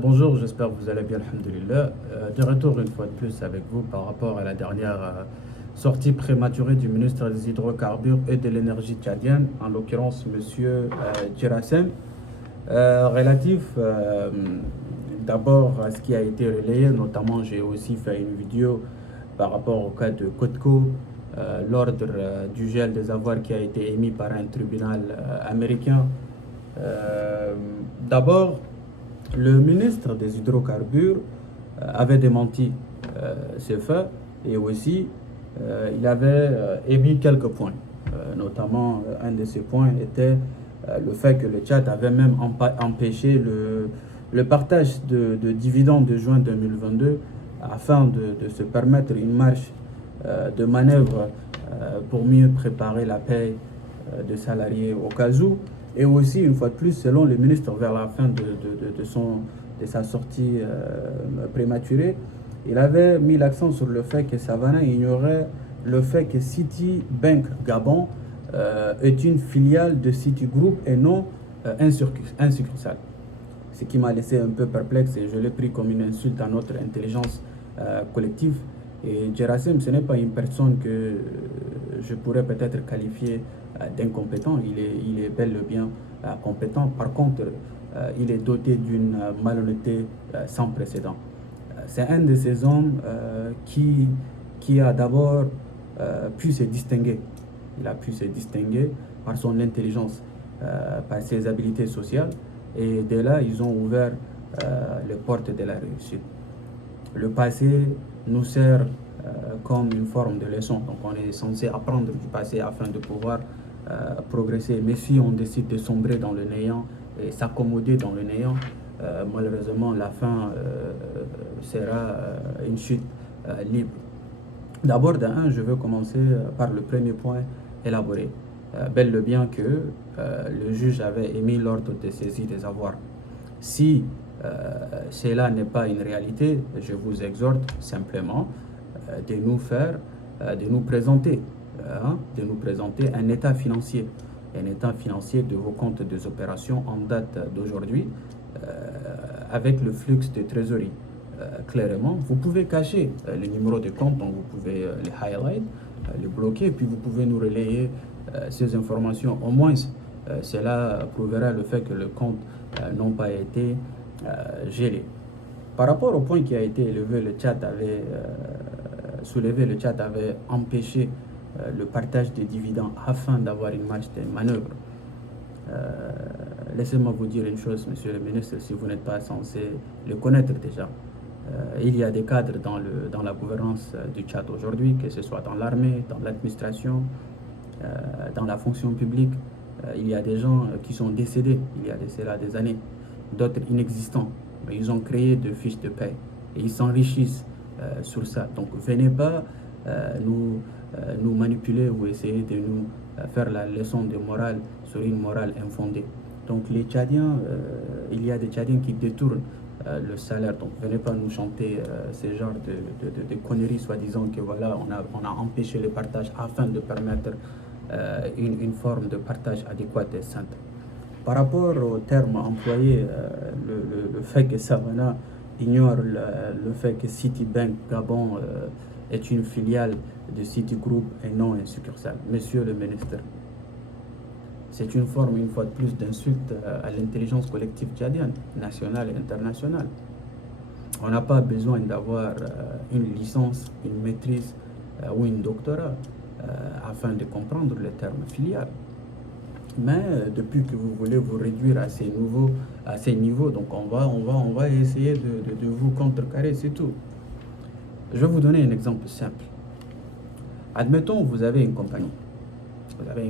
Bonjour, j'espère que vous allez bien, alhamdulillah. De retour une fois de plus avec vous par rapport à la dernière sortie prématurée du ministre des Hydrocarbures et de l'énergie tchadienne, en l'occurrence Monsieur Djerassem, relatif d'abord à ce qui a été relayé, notamment j'ai aussi fait une vidéo par rapport au cas de Kotko, l'ordre du gel des avoirs qui a été émis par un tribunal américain. Euh, D'abord, le ministre des Hydrocarbures avait démenti ces faits et aussi il avait émis quelques points. Notamment, un de ces points était le fait que le Tchad avait même empêché le partage de dividendes de juin 2022 afin de se permettre une marge de manœuvre pour mieux préparer la paie de salariés au cas où. Et aussi, une fois de plus, selon le ministre, vers la fin de sa sortie prématurée, il avait mis l'accent sur le fait que Savannah ignorait le fait que Citibank Gabon est une filiale de Citigroup et non un succursale. Ce qui m'a laissé un peu perplexe et je l'ai pris comme une insulte à notre intelligence collective. Et Gerasim, ce n'est pas une personne que je pourrais peut-être qualifier d'incompétent. Il est bel et bien compétent. Par contre, il est doté d'une malhonnêteté sans précédent. C'est un de ces hommes qui a d'abord pu se distinguer. Il a pu se distinguer par son intelligence, par ses habiletés sociales. Et dès là, ils ont ouvert les portes de la réussite. Le passé nous sert comme une forme de leçon. Donc on est censé apprendre du passé afin de pouvoir progresser. Mais si on décide de sombrer dans le néant et s'accommoder dans le néant, malheureusement la fin sera une chute libre. D'abord, je veux commencer par le premier point élaboré. Bel et bien que le juge avait émis l'ordre de saisie des avoirs. Si cela n'est pas une réalité, je vous exhorte simplement de nous présenter, un état financier, de vos comptes des opérations en date d'aujourd'hui, avec le flux de trésorerie. Clairement, vous pouvez cacher les numéros de compte, donc vous pouvez les highlight, les bloquer, puis vous pouvez nous relayer ces informations. Au moins, cela prouvera le fait que le compte n'ont pas été gelés. Par rapport au point qui a été élevé, le Tchad avait soulevé, le Tchad avait empêché le partage des dividendes afin d'avoir une marge de manœuvre. Laissez-moi vous dire une chose, monsieur le ministre, si vous n'êtes pas censé le connaître déjà. Il y a des cadres dans la gouvernance du Tchad aujourd'hui, que ce soit dans l'armée, dans l'administration, dans la fonction publique. Il y a des gens qui sont décédés il y a de cela des années, d'autres inexistants. Mais ils ont créé de fiches de paie et ils s'enrichissent sur ça. Donc venez pas nous manipuler ou essayer de nous faire la leçon de morale sur une morale infondée. Donc les Tchadiens, il y a des Tchadiens qui détournent le salaire. Donc venez pas nous chanter ce genre de conneries, soi-disant que voilà, on a empêché le partage afin de permettre une forme de partage adéquate et sainte. Par rapport au terme employé, le fait que Savannah ignore le fait que Citibank Gabon est une filiale de Citigroup et non un succursale. Monsieur le ministre, c'est une forme, une fois de plus, d'insulte à l'intelligence collective tchadienne, nationale et internationale. On n'a pas besoin d'avoir une licence, une maîtrise ou un doctorat afin de comprendre le terme filiale. Mais depuis que vous voulez vous réduire à ces niveaux, donc on va essayer de vous contrecarrer, c'est tout. Je vais vous donner un exemple simple. Admettons, vous avez une compagnie. Vous avez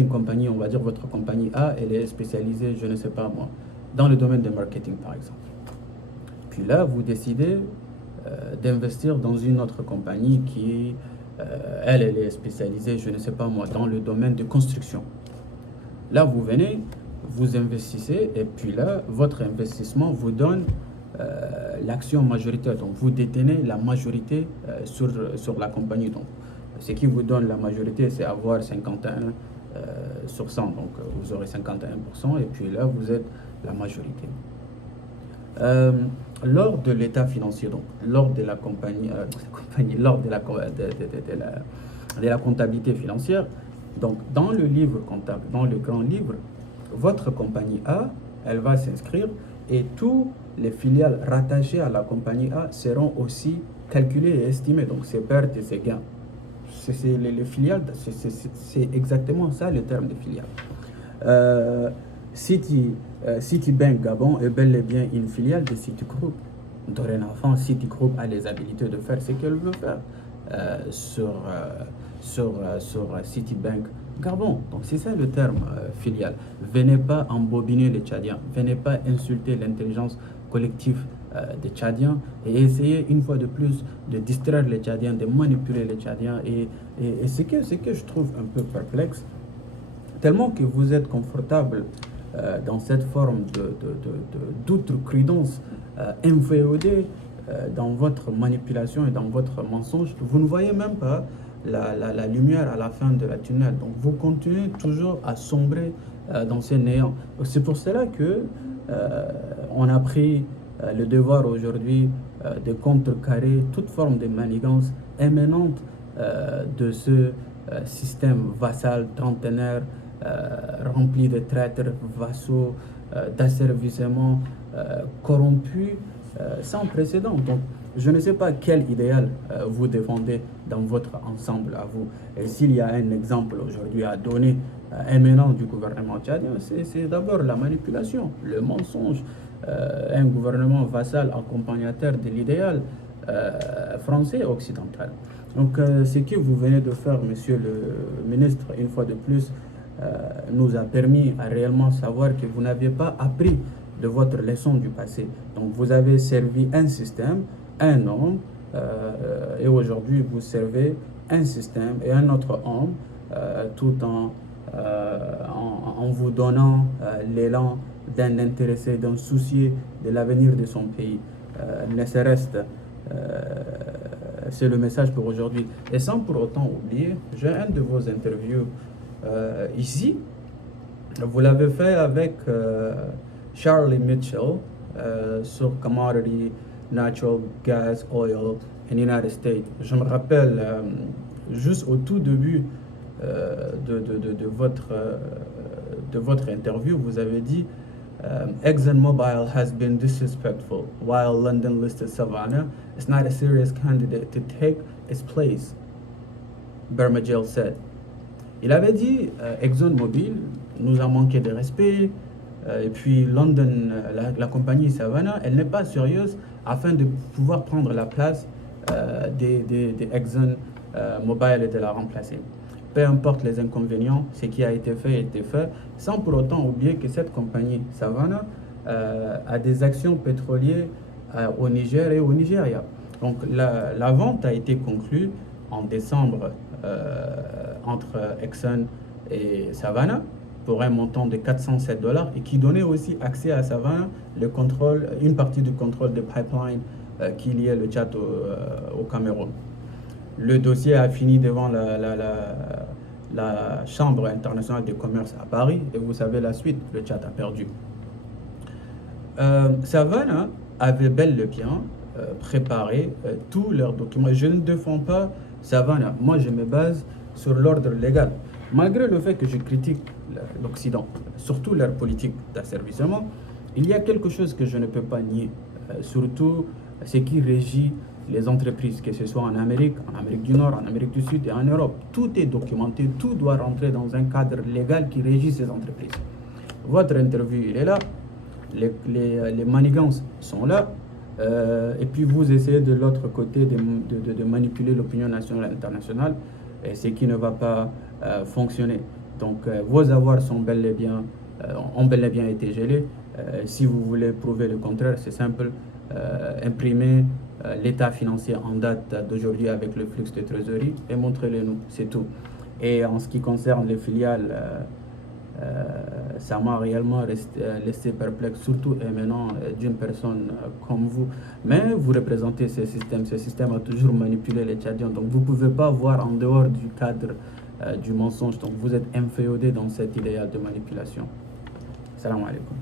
une compagnie, on va dire votre compagnie A, elle est spécialisée, je ne sais pas moi, dans le domaine du marketing par exemple. Puis là, vous décidez d'investir dans une autre compagnie qui, elle est spécialisée, je ne sais pas moi, dans le domaine de construction. Là, vous venez, vous investissez, et puis là, votre investissement vous donne l'action majoritaire. Donc, vous détenez la majorité sur la compagnie. Donc, ce qui vous donne la majorité, c'est avoir 51 sur 100. Donc, vous aurez 51%, et puis là, vous êtes la majorité. Lors de l'état financier, donc lors de la compagnie, lors de la comptabilité financière, donc dans le livre comptable, dans le grand livre, votre compagnie A, elle va s'inscrire et tous les filiales rattachées à la compagnie A seront aussi calculées et estimées, donc ses pertes et ses gains. Les filiales, c'est exactement ça le terme de filiale. Citibank Gabon est bel et bien une filiale de Citigroup. Dorénavant, Citigroup a les habilités de faire ce qu'elle veut faire sur Citibank Gabon. Donc c'est ça le terme filiale. Venez pas embobiner les Tchadiens, venez pas insulter l'intelligence collective des Tchadiens et essayer une fois de plus de distraire les Tchadiens, de manipuler les Tchadiens. Et ce que je trouve un peu perplexe, tellement que vous êtes confortable dans cette forme d'outrecuidance inféodée dans votre manipulation et dans votre mensonge, vous ne voyez même pas la lumière à la fin de la tunnel. Donc vous continuez toujours à sombrer dans ces néants. C'est pour cela que on a pris le devoir aujourd'hui de contrecarrer toute forme de manigance émanante de ce système vassal trentenaire rempli de traîtres, vassaux, d'asservissement corrompus sans précédent. Donc, je ne sais pas quel idéal vous défendez dans votre ensemble à vous. Et s'il y a un exemple aujourd'hui à donner émanant du gouvernement tchadien, c'est d'abord la manipulation, le mensonge. Un gouvernement vassal accompagnateur de l'idéal français occidental. Donc, ce que vous venez de faire, monsieur le ministre, une fois de plus, nous a permis à réellement savoir que vous n'aviez pas appris de votre leçon du passé. Donc vous avez servi un système, un homme, et aujourd'hui vous servez un système et un autre homme, tout en vous donnant l'élan d'un intéressé, d'un soucié de l'avenir de son pays. Ne serait-ce c'est le message pour aujourd'hui. Et sans pour autant oublier, j'ai un de vos interviews ici. Vous l'avez fait avec Charlie Mitchell sur Commodity, Natural Gas, Oil in United States. Je me rappelle juste au tout début de votre interview, vous avez dit ExxonMobil has been disrespectful while London listed Savannah is not a serious candidate to take its place, Bermagel said. Il avait dit ExxonMobil nous a manqué de respect, et puis London, la compagnie Savannah, elle n'est pas sérieuse afin de pouvoir prendre la place des ExxonMobil et de la remplacer. Peu importe les inconvénients, ce qui a été fait, sans pour autant oublier que cette compagnie Savannah a des actions pétrolières au Niger et au Nigeria. Donc la vente a été conclue en décembre entre Exxon et Savannah pour un montant de $407 et qui donnait aussi accès à Savannah une partie du contrôle des pipelines qui liaient le Tchad au Cameroun. Le dossier a fini devant la Chambre internationale de commerce à Paris et vous savez la suite, le Tchad a perdu. Savannah avait bel et bien préparé tous leurs documents. Je ne défends pas Savannah, moi je me base sur l'ordre légal. Malgré le fait que je critique l'Occident, surtout leur politique d'asservissement, il y a quelque chose que je ne peux pas nier, surtout ce qui régit les entreprises, que ce soit en Amérique du Nord, en Amérique du Sud et en Europe. Tout est documenté, tout doit rentrer dans un cadre légal qui régit ces entreprises. Votre interview, il est là, les manigances sont là, et puis vous essayez de l'autre côté de manipuler l'opinion nationale et internationale, et ce qui ne va pas fonctionner. Donc vos avoirs ont bel et bien été gelés. Si vous voulez prouver le contraire, c'est simple, imprimez l'état financier en date d'aujourd'hui avec le flux de trésorerie et montrez-le nous, c'est tout. Et en ce qui concerne les filiales, ça m'a réellement laissé perplexe, surtout émanant d'une personne comme vous. Mais vous représentez ce système a toujours manipulé les Tchadiens, donc vous ne pouvez pas voir en dehors du cadre du mensonge, donc vous êtes inféodé dans cet idéal de manipulation. Salam alaikum.